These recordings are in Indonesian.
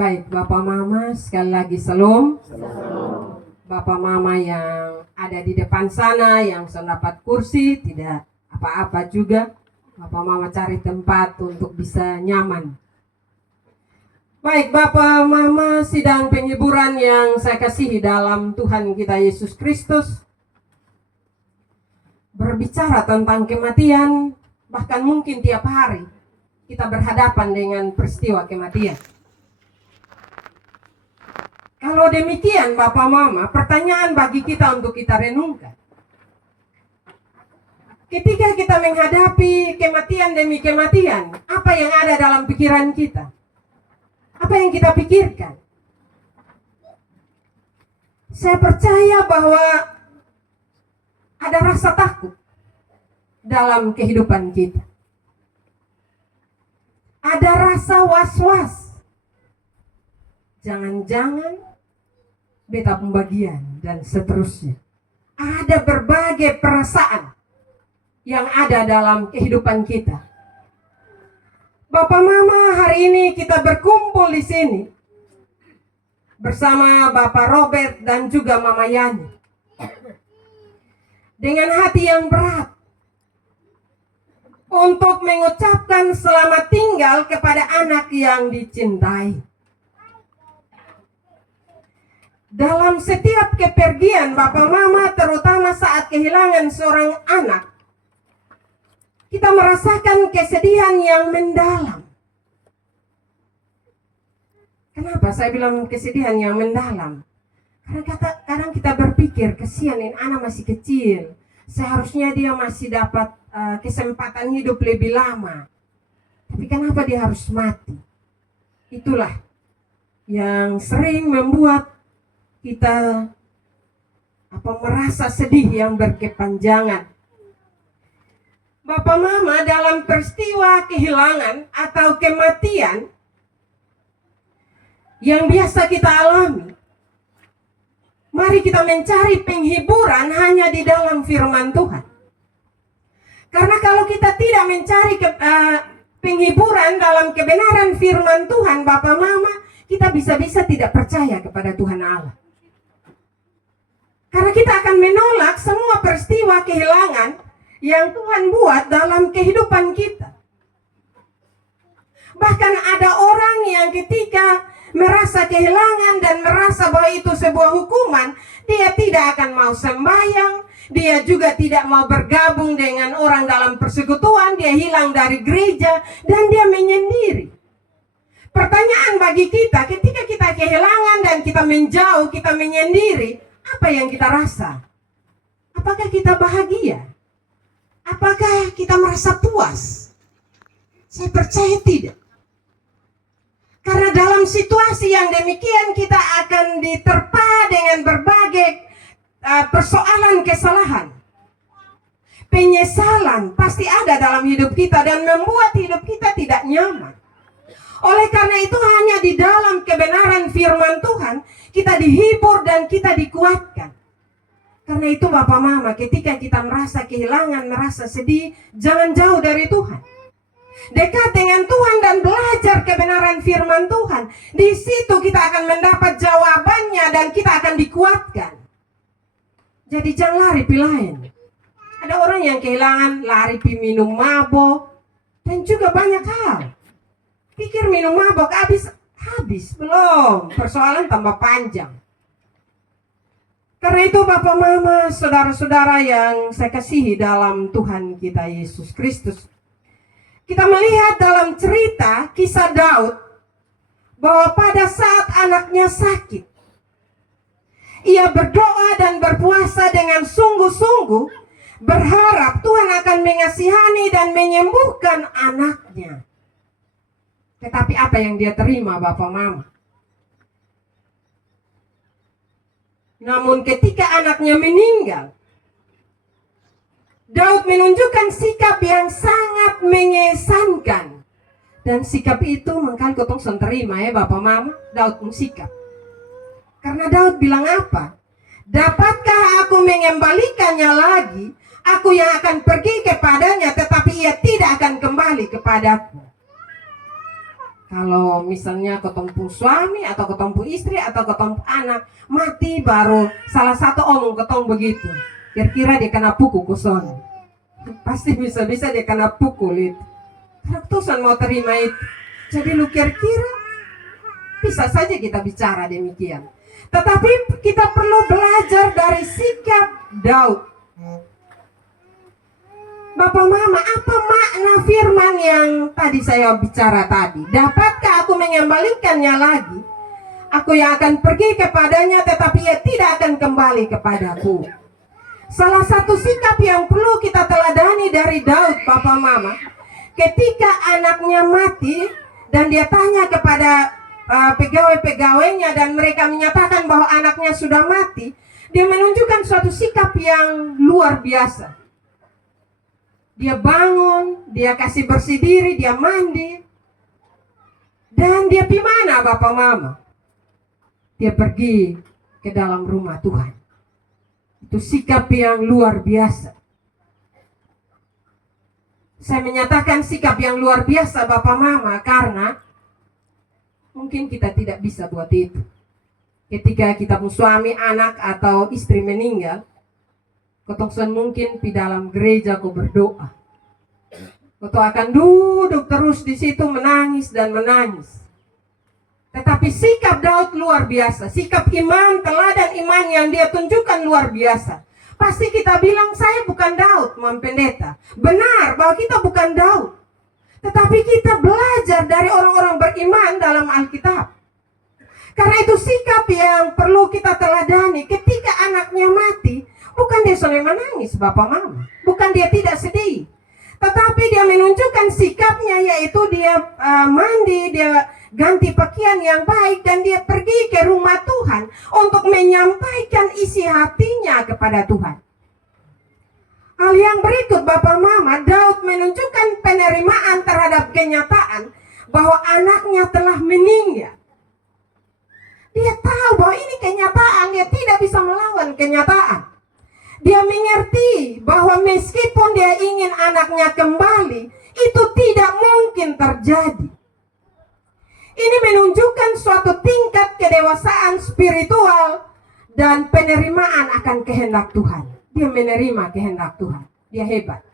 Baik, Bapak Mama sekali lagi salam. Bapak Mama yang ada di depan sana, yang sudah dapat kursi, tidak apa-apa juga. Bapak Mama cari tempat untuk bisa nyaman. Baik, Bapak Mama sidang penghiburan yang saya kasihi dalam Tuhan kita Yesus Kristus, berbicara tentang kematian, bahkan mungkin tiap hari kita berhadapan dengan peristiwa kematian. Kalau demikian Bapak Mama, pertanyaan bagi kita untuk kita renungkan. Ketika kita menghadapi kematian demi kematian, apa yang ada dalam pikiran kita? Apa yang kita pikirkan? Saya percaya bahwa ada rasa takut dalam kehidupan kita. Ada rasa was-was. Jangan-jangan beta pembagian dan seterusnya. Ada berbagai perasaan yang ada dalam kehidupan kita. Bapak Mama, hari ini kita berkumpul di sini bersama Bapak Robert dan juga Mama Yani dengan hati yang berat untuk mengucapkan selamat tinggal kepada anak yang dicintai. Dalam setiap kepergian Bapak Mama, terutama saat kehilangan seorang anak, kita merasakan kesedihan yang mendalam. Kenapa saya bilang kesedihan yang mendalam? Karena kadang kita berpikir, kesian ini anak masih kecil, seharusnya dia masih dapat kesempatan hidup lebih lama. Tapi kenapa dia harus mati? Itulah yang sering membuat kita merasa sedih yang berkepanjangan. Bapak Mama, dalam peristiwa kehilangan atau kematian yang biasa kita alami, mari kita mencari penghiburan hanya di dalam firman Tuhan. Karena kalau kita tidak mencari penghiburan dalam kebenaran firman Tuhan, Bapak Mama, kita bisa-bisa tidak percaya kepada Tuhan Allah. Karena kita akan menolak semua peristiwa kehilangan yang Tuhan buat dalam kehidupan kita. Bahkan ada orang yang ketika merasa kehilangan dan merasa bahwa itu sebuah hukuman, dia tidak akan mau sembahyang, dia juga tidak mau bergabung dengan orang dalam persekutuan, dia hilang dari gereja dan dia menyendiri. Pertanyaan bagi kita, ketika kita kehilangan dan kita menjauh, kita menyendiri, apa yang kita rasa? Apakah kita bahagia? Apakah kita merasa puas? Saya percaya tidak. Karena dalam situasi yang demikian kita akan diterpa dengan berbagai persoalan kesalahan. Penyesalan pasti ada dalam hidup kita dan membuat hidup kita tidak nyaman. Oleh karena itu hanya di dalam kebenaran firman Tuhan kita dihibur dan kita dikuatkan. Karena itu Bapak Mama, ketika kita merasa kehilangan, merasa sedih, jangan jauh dari Tuhan. Dekat dengan Tuhan dan belajar kebenaran firman Tuhan. Di situ kita akan mendapat jawabannya dan kita akan dikuatkan. Jadi jangan lari pi lain. Ada orang yang kehilangan lari pi minum mabok dan juga banyak hal. Pikir minum mabok habis belum, persoalan tambah panjang. Karena itu Bapak Mama, saudara-saudara yang saya kasihi dalam Tuhan kita Yesus Kristus, kita melihat dalam cerita kisah Daud bahwa pada saat anaknya sakit, ia berdoa dan berpuasa dengan sungguh-sungguh, berharap Tuhan akan mengasihani dan menyembuhkan anaknya. Tetapi apa yang dia terima Bapak Mama? Namun ketika anaknya meninggal, Daud menunjukkan sikap yang sangat mengesankan. Dan sikap itu mengkali kotong son terima ya Bapak Mama, Daud sikap. Karena Daud bilang apa? Dapatkah aku mengembalikannya lagi? Aku yang akan pergi kepadanya, tetapi ia tidak akan kembali kepadaku. Kalau misalnya ketompu suami atau ketompu istri atau ketompu anak mati, baru salah satu omong ketong begitu, kira-kira dia kena pukul koson. Pasti bisa-bisa dia kena pukul itu. Karena Tuhan mau terima itu. Jadi lu kira-kira bisa saja kita bicara demikian. Tetapi kita perlu belajar dari sikap Daud. Bapak Mama, apa makna firman yang tadi saya bicara tadi? Dapatkah aku mengembalikannya lagi? Aku yang akan pergi kepadanya, tetapi ia tidak akan kembali kepadaku. Salah satu sikap yang perlu kita teladani dari Daud, Bapak Mama, ketika anaknya mati dan dia tanya kepada pegawai-pegawainya dan mereka menyatakan bahwa anaknya sudah mati, dia menunjukkan suatu sikap yang luar biasa. Dia bangun, dia kasih bersih diri, dia mandi. Dan dia pergi mana Bapak Mama? Dia pergi ke dalam rumah Tuhan. Itu sikap yang luar biasa. Saya menyatakan sikap yang luar biasa Bapak Mama karena mungkin kita tidak bisa buat itu. Ketika kita suami, anak, atau istri meninggal, Kotong mungkin di dalam gereja kau berdoa. Kau akan duduk terus di situ menangis dan menangis. Tetapi sikap Daud luar biasa. Sikap iman, teladan iman yang dia tunjukkan luar biasa. Pasti kita bilang, saya bukan Daud, Mam Pendeta. Benar bahwa kita bukan Daud. Tetapi kita belajar dari orang-orang beriman dalam Alkitab. Karena itu sikap yang perlu kita teladani. Ketika anaknya mati, bukan dia soleh menangis Bapak Mama, bukan dia tidak sedih, tetapi dia menunjukkan sikapnya, yaitu dia mandi, dia ganti pakaian yang baik, dan dia pergi ke rumah Tuhan untuk menyampaikan isi hatinya kepada Tuhan. Hal yang berikut Bapak Mama, Daud menunjukkan penerimaan terhadap kenyataan bahwa anaknya telah meninggal. Dia tahu bahwa ini kenyataan, dia tidak bisa melawan kenyataan. Dia mengerti bahwa meskipun dia ingin anaknya kembali, itu tidak mungkin terjadi. Ini menunjukkan suatu tingkat kedewasaan spiritual dan penerimaan akan kehendak Tuhan. Dia menerima kehendak Tuhan. Dia hebat.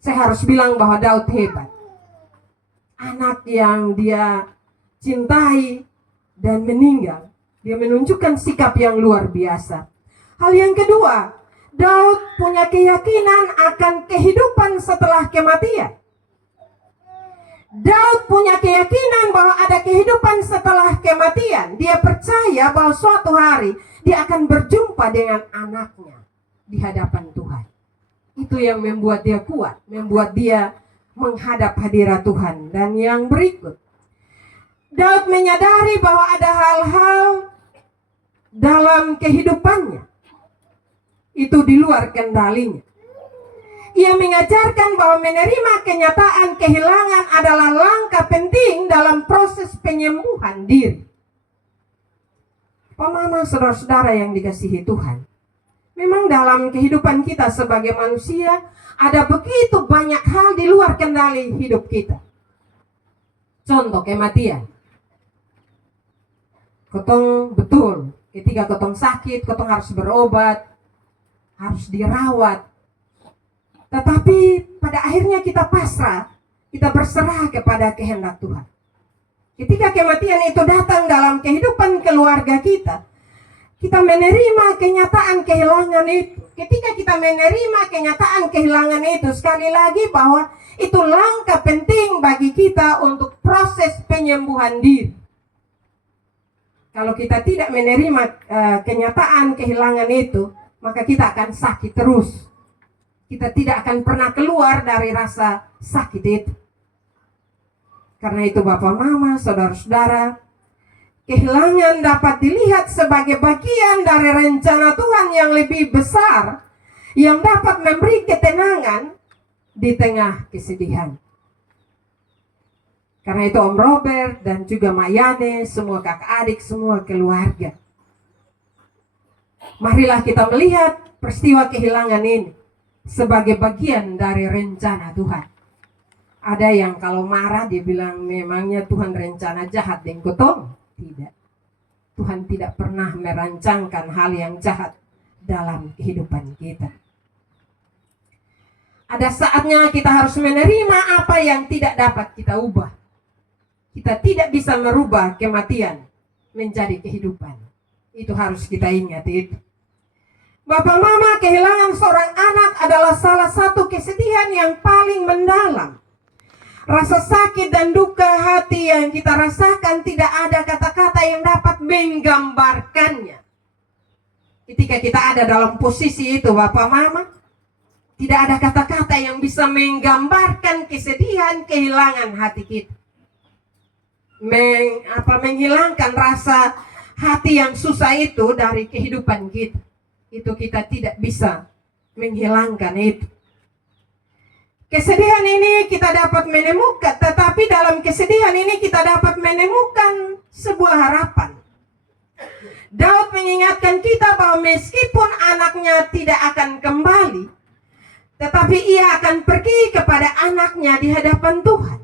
Saya harus bilang bahwa Daud hebat. Anak yang dia cintai dan meninggal, dia menunjukkan sikap yang luar biasa. Hal yang kedua, Daud punya keyakinan akan kehidupan setelah kematian. Daud punya keyakinan bahwa ada kehidupan setelah kematian. Dia percaya bahwa suatu hari dia akan berjumpa dengan anaknya di hadapan Tuhan. Itu yang membuat dia kuat, membuat dia menghadap hadirat Tuhan. Dan yang berikut, Daud menyadari bahwa ada hal-hal dalam kehidupannya itu di luar kendalinya. Ia mengajarkan bahwa menerima kenyataan kehilangan adalah langkah penting dalam proses penyembuhan diri. Pemaham saudara-saudara yang dikasihi Tuhan, memang dalam kehidupan kita sebagai manusia ada begitu banyak hal di luar kendali hidup kita. Contoh kematian. Kotong betul, ketika kotong sakit, kotong harus berobat, harus dirawat. Tetapi pada akhirnya kita pasrah, kita berserah kepada kehendak Tuhan. Ketika kematian itu datang dalam kehidupan keluarga kita, kita menerima kenyataan kehilangan itu. Ketika kita menerima kenyataan kehilangan itu, sekali lagi bahwa itu langkah penting bagi kita untuk proses penyembuhan diri. Kalau kita tidak menerima kenyataan kehilangan itu, maka kita akan sakit terus. Kita tidak akan pernah keluar dari rasa sakit itu. Karena itu Bapak Mama, saudara-saudara, kehilangan dapat dilihat sebagai bagian dari rencana Tuhan yang lebih besar, yang dapat memberi ketenangan di tengah kesedihan. Karena itu Om Robert dan juga Mayane, semua kakak adik, semua keluarga, marilah kita melihat peristiwa kehilangan ini sebagai bagian dari rencana Tuhan. Ada yang kalau marah dia bilang memangnya Tuhan rencana jahat dengan kotong. Tidak. Tuhan tidak pernah merancangkan hal yang jahat dalam kehidupan kita. Ada saatnya kita harus menerima apa yang tidak dapat kita ubah. Kita tidak bisa merubah kematian menjadi kehidupan. Itu harus kita ingat itu. Bapak mama, kehilangan seorang anak adalah salah satu kesedihan yang paling mendalam. Rasa sakit dan duka hati yang kita rasakan tidak ada kata-kata yang dapat menggambarkannya. Ketika kita ada dalam posisi itu, Bapak Mama, tidak ada kata-kata yang bisa menggambarkan kesedihan, kehilangan hati kita. Menghilangkan rasa hati yang susah itu dari kehidupan kita. Itu kita tidak bisa menghilangkan itu. Kesedihan ini kita dapat menemukan, tetapi dalam kesedihan ini kita dapat menemukan sebuah harapan. Daud mengingatkan kita bahwa meskipun anaknya tidak akan kembali, tetapi ia akan pergi kepada anaknya di hadapan Tuhan.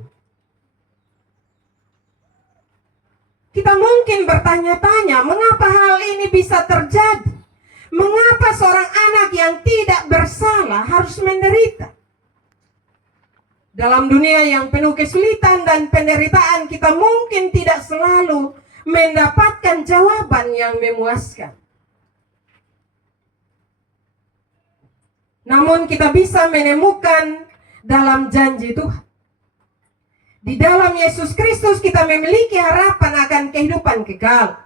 Kita mungkin bertanya-tanya, mengapa hal ini bisa terjadi? Mengapa seorang anak yang tidak bersalah harus menderita? Dalam dunia yang penuh kesulitan dan penderitaan, kita mungkin tidak selalu mendapatkan jawaban yang memuaskan. Namun kita bisa menemukan dalam janji Tuhan. Di dalam Yesus Kristus kita memiliki harapan akan kehidupan kekal.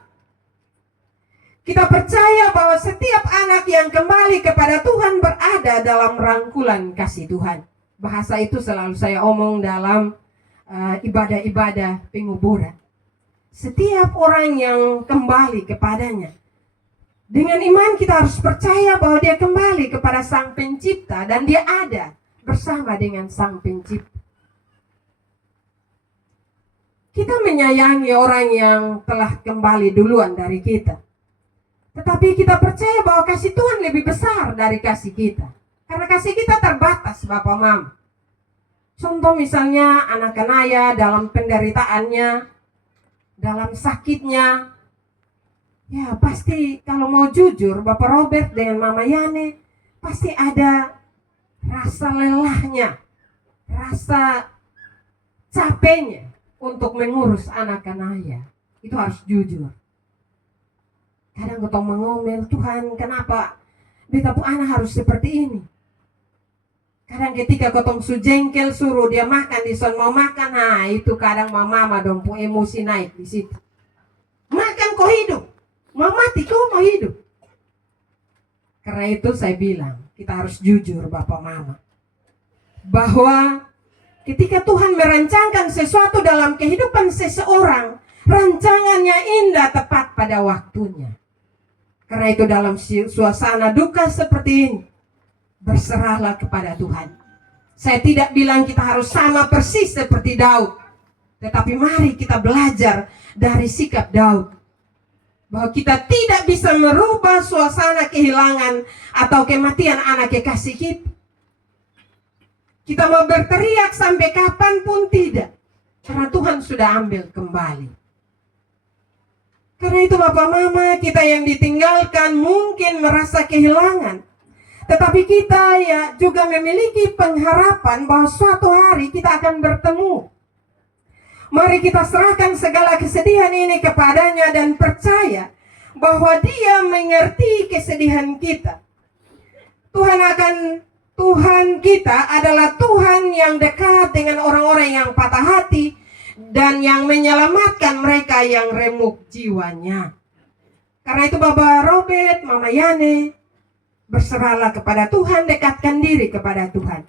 Kita percaya bahwa setiap anak yang kembali kepada Tuhan berada dalam rangkulan kasih Tuhan. Bahasa itu selalu saya omong dalam ibadah-ibadah penguburan. Setiap orang yang kembali kepadanya, dengan iman kita harus percaya bahwa dia kembali kepada Sang Pencipta dan dia ada bersama dengan Sang Pencipta. Kita menyayangi orang yang telah kembali duluan dari kita. Tetapi kita percaya bahwa kasih Tuhan lebih besar dari kasih kita. Karena kasih kita terbatas, Bapak Mama. Contoh misalnya anak Kanaya dalam penderitaannya, dalam sakitnya. Ya pasti kalau mau jujur, Bapak Robert dengan Mama Yane, pasti ada rasa lelahnya, rasa capeknya untuk mengurus anak Kanaya. Itu harus jujur. Kadang kita mengomel, Tuhan kenapa beta pu anak harus seperti ini? Kadang ketika kotong su jengkel suruh dia makan, di son mau makan, nah itu kadang mama dong pu emosi naik di situ. Makan kok hidup, mau mati kok mau hidup. Karena itu saya bilang kita harus jujur Bapak Mama, bahwa ketika Tuhan merancangkan sesuatu dalam kehidupan seseorang, rancangannya indah tepat pada waktunya. Karena itu dalam suasana duka seperti ini, berserahlah kepada Tuhan. Saya tidak bilang kita harus sama persis seperti Daud. Tetapi mari kita belajar dari sikap Daud. Bahwa kita tidak bisa merubah suasana kehilangan atau kematian anak kekasih kita. Kita mau berteriak sampai kapanpun tidak. Karena Tuhan sudah ambil kembali. Karena itu Bapak Mama, kita yang ditinggalkan mungkin merasa kehilangan. Tetapi kita ya juga memiliki pengharapan bahwa suatu hari kita akan bertemu. Mari kita serahkan segala kesedihan ini kepadanya dan percaya bahwa Dia mengerti kesedihan kita. Tuhan kita adalah Tuhan yang dekat dengan orang-orang yang patah hati dan yang menyelamatkan mereka yang remuk jiwanya. Karena itu Bapak Robert, Mama Yane, berserahlah kepada Tuhan, dekatkan diri kepada Tuhan.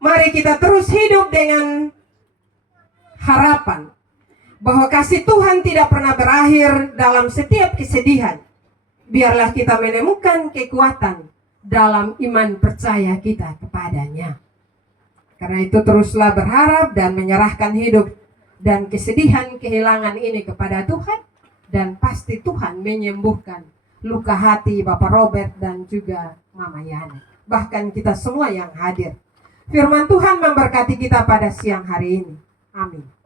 Mari kita terus hidup dengan harapan bahwa kasih Tuhan tidak pernah berakhir dalam setiap kesedihan. Biarlah kita menemukan kekuatan dalam iman percaya kita kepadanya. Karena itu teruslah berharap dan menyerahkan hidup dan kesedihan kehilangan ini kepada Tuhan. Dan pasti Tuhan menyembuhkan luka hati Bapak Robert dan juga Mama Yani. Bahkan kita semua yang hadir. Firman Tuhan memberkati kita pada siang hari ini. Amin.